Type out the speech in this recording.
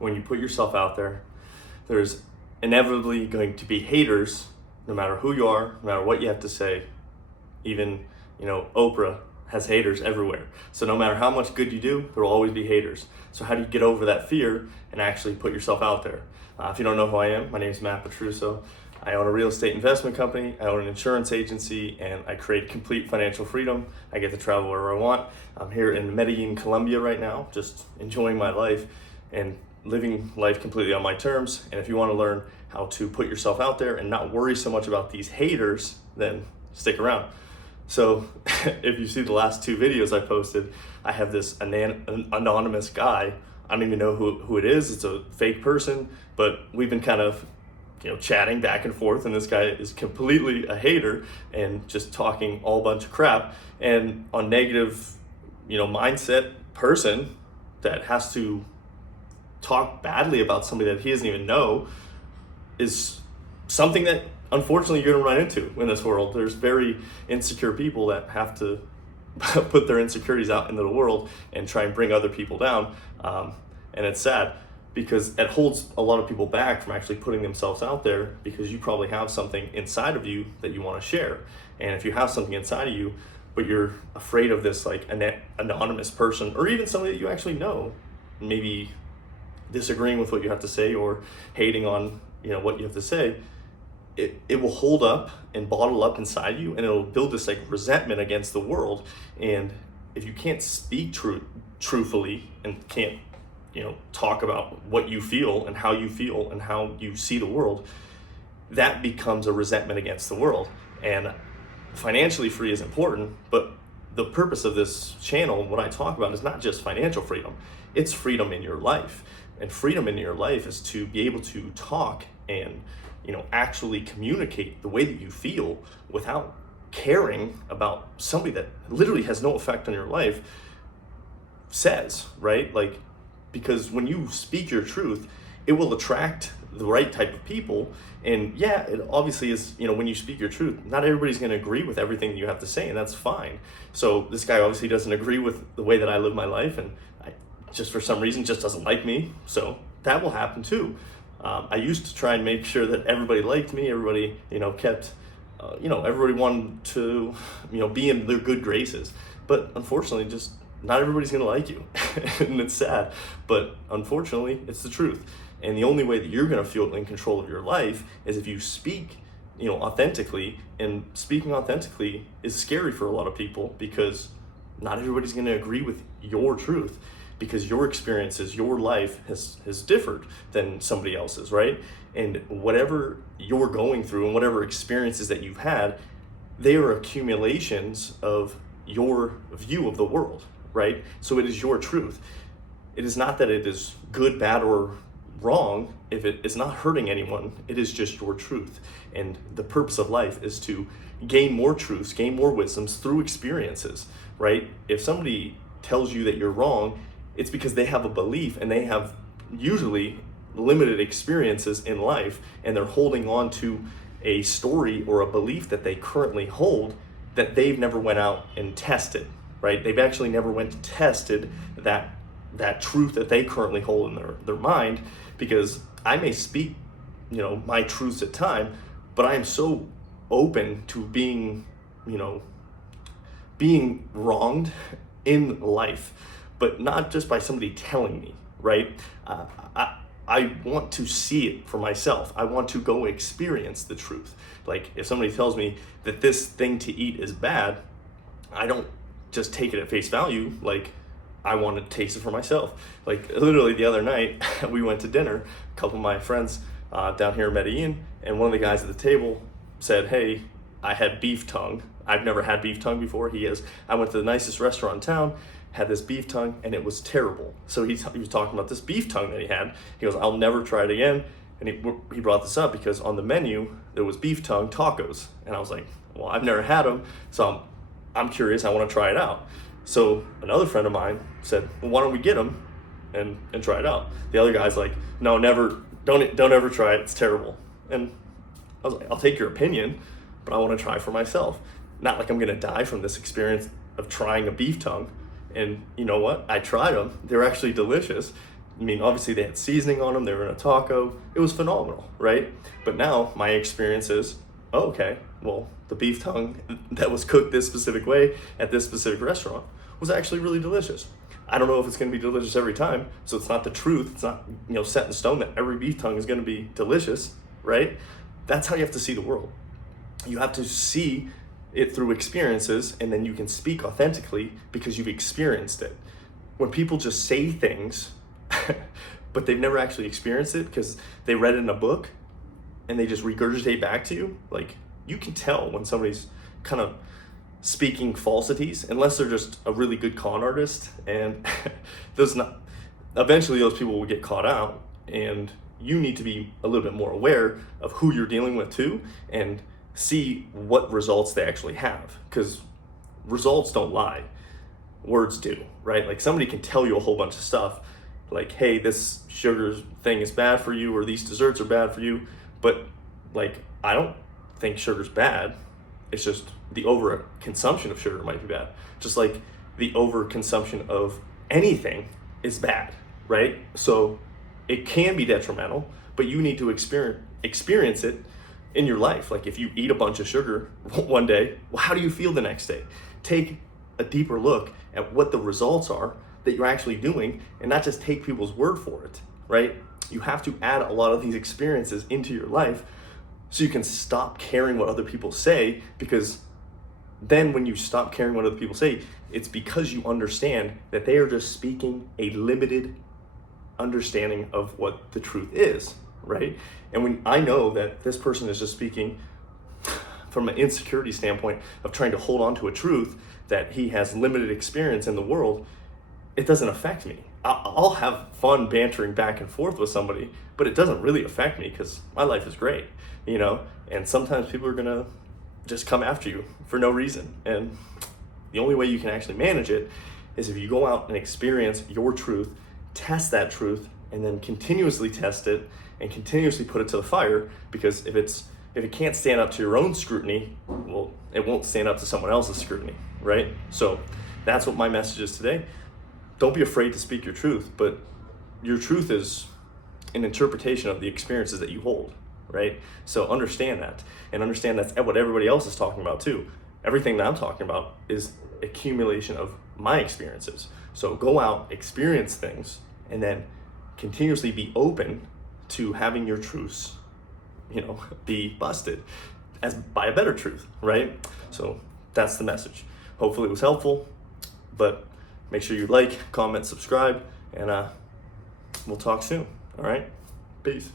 when you put yourself out there, there's inevitably going to be haters, no matter who you are, no matter what you have to say. Even, Oprah has haters everywhere. So no matter how much good you do, there will always be haters. So how do you get over that fear and actually put yourself out there? If you don't know who I am, my name is Matt Petruso. I own a real estate investment company, I own an insurance agency, and I create complete financial freedom. I get to travel wherever I want. I'm here in Medellin, Colombia right now, just enjoying my life and living life completely on my terms. And if you want to learn how to put yourself out there and not worry so much about these haters, then stick around. So if you see the last two videos I posted, I have this anonymous guy. I don't even know who it is. It's a fake person, but we've been kind of chatting back and forth, and this guy is completely a hater and just talking all bunch of crap. And a negative, mindset person that has to talk badly about somebody that he doesn't even know is something that unfortunately you're gonna run into in this world. There's very insecure people that have to put their insecurities out into the world and try and bring other people down. And it's sad, because it holds a lot of people back from actually putting themselves out there, because you probably have something inside of you that you want to share. And if you have something inside of you, but you're afraid of this like an anonymous person, or even somebody that you actually know, maybe disagreeing with what you have to say or hating on what you have to say, it will hold up and bottle up inside you, and it'll build this like resentment against the world. And if you can't speak truthfully and can't talk about what you feel and how you see the world, that becomes a resentment against the world. And financially free is important, but the purpose of this channel, what I talk about, is not just financial freedom, it's freedom in your life. And freedom in your life is to be able to talk and actually communicate the way that you feel without caring about somebody that literally has no effect on your life says, right? Like, because when you speak your truth, it will attract the right type of people. And yeah, it obviously is, when you speak your truth, not everybody's going to agree with everything you have to say, and that's fine. So this guy obviously doesn't agree with the way that I live my life, and just for some reason just doesn't like me. So that will happen too. I used to try and make sure that everybody liked me, everybody, kept, everybody wanted to, be in their good graces. But unfortunately, just not everybody's gonna like you. And it's sad, but unfortunately, it's the truth. And the only way that you're gonna feel in control of your life is if you speak, authentically. And speaking authentically is scary for a lot of people, because not everybody's gonna agree with your truth, because your experiences, your life has differed than somebody else's, right? And whatever you're going through and whatever experiences that you've had, they are accumulations of your view of the world, right? So it is your truth. It is not that it is good, bad, or wrong. If it is not hurting anyone, it is just your truth. And the purpose of life is to gain more truths, gain more wisdoms through experiences, right? If somebody tells you that you're wrong, it's because they have a belief, and they have usually limited experiences in life, and they're holding on to a story or a belief that they currently hold that they've never went out and tested, right? They've actually never went and tested that truth that they currently hold in their mind. Because I may speak, my truths at time, but I am so open to being wronged in life, but not just by somebody telling me, right? I want to see it for myself. I want to go experience the truth. Like, if somebody tells me that this thing to eat is bad, I don't just take it at face value. Like, I want to taste it for myself. Like, literally the other night, we went to dinner, a couple of my friends down here in Medellin, and one of the guys at the table said, "Hey, I had beef tongue. I've never had beef tongue before." I went to the nicest restaurant in town, had this beef tongue, and it was terrible. So he was talking about this beef tongue that he had. He goes, "I'll never try it again." And he brought this up because on the menu there was beef tongue tacos, and I was like, "Well, I've never had them, so I'm curious. I want to try it out." So another friend of mine said, "Well, why don't we get them and try it out?" The other guy's like, "No, never. Don't ever try it. It's terrible." And I was like, "I'll take your opinion, but I want to try for myself. Not like I'm gonna die from this experience of trying a beef tongue." And you know what? I tried them. They're actually delicious. I mean, obviously they had seasoning on them, they were in a taco. It was phenomenal, right? But now my experience is, oh, okay, well, the beef tongue that was cooked this specific way at this specific restaurant was actually really delicious. I don't know if it's going to be delicious every time, so it's not the truth. It's not, set in stone that every beef tongue is going to be delicious, right? That's how you have to see the world. You have to see it through experiences, and then you can speak authentically because you've experienced it. When people just say things, but they've never actually experienced it because they read it in a book and they just regurgitate back to you, like, you can tell when somebody's kind of speaking falsities, unless they're just a really good con artist, and eventually those people will get caught out, and you need to be a little bit more aware of who you're dealing with too, and see what results they actually have, because results don't lie, words do, right? Like, somebody can tell you a whole bunch of stuff, like, hey, this sugar thing is bad for you, or these desserts are bad for you, but like, I don't think sugar's bad. It's just the over consumption of sugar might be bad. Just like the over consumption of anything is bad, right? So it can be detrimental, but you need to experience it in your life. Like, if you eat a bunch of sugar one day, well, how do you feel the next day? Take a deeper look at what the results are that you're actually doing, and not just take people's word for it, right? You have to add a lot of these experiences into your life so you can stop caring what other people say, because then when you stop caring what other people say, it's because you understand that they are just speaking a limited understanding of what the truth is, right? And when I know that this person is just speaking from an insecurity standpoint of trying to hold on to a truth that he has limited experience in the world, it doesn't affect me. I'll have fun bantering back and forth with somebody, but it doesn't really affect me because my life is great, and sometimes people are gonna just come after you for no reason. And the only way you can actually manage it is if you go out and experience your truth, test that truth, and then continuously test it and continuously put it to the fire, because if it can't stand up to your own scrutiny, well, it won't stand up to someone else's scrutiny, right? So that's what my message is today. Don't be afraid to speak your truth, but your truth is an interpretation of the experiences that you hold, right? So understand that, and understand that's what everybody else is talking about too. Everything that I'm talking about is accumulation of my experiences. So go out, experience things, and then continuously be open to having your truths, be busted by a better truth, right? So that's the message. Hopefully it was helpful, but make sure you like, comment, subscribe, and we'll talk soon. All right? Peace.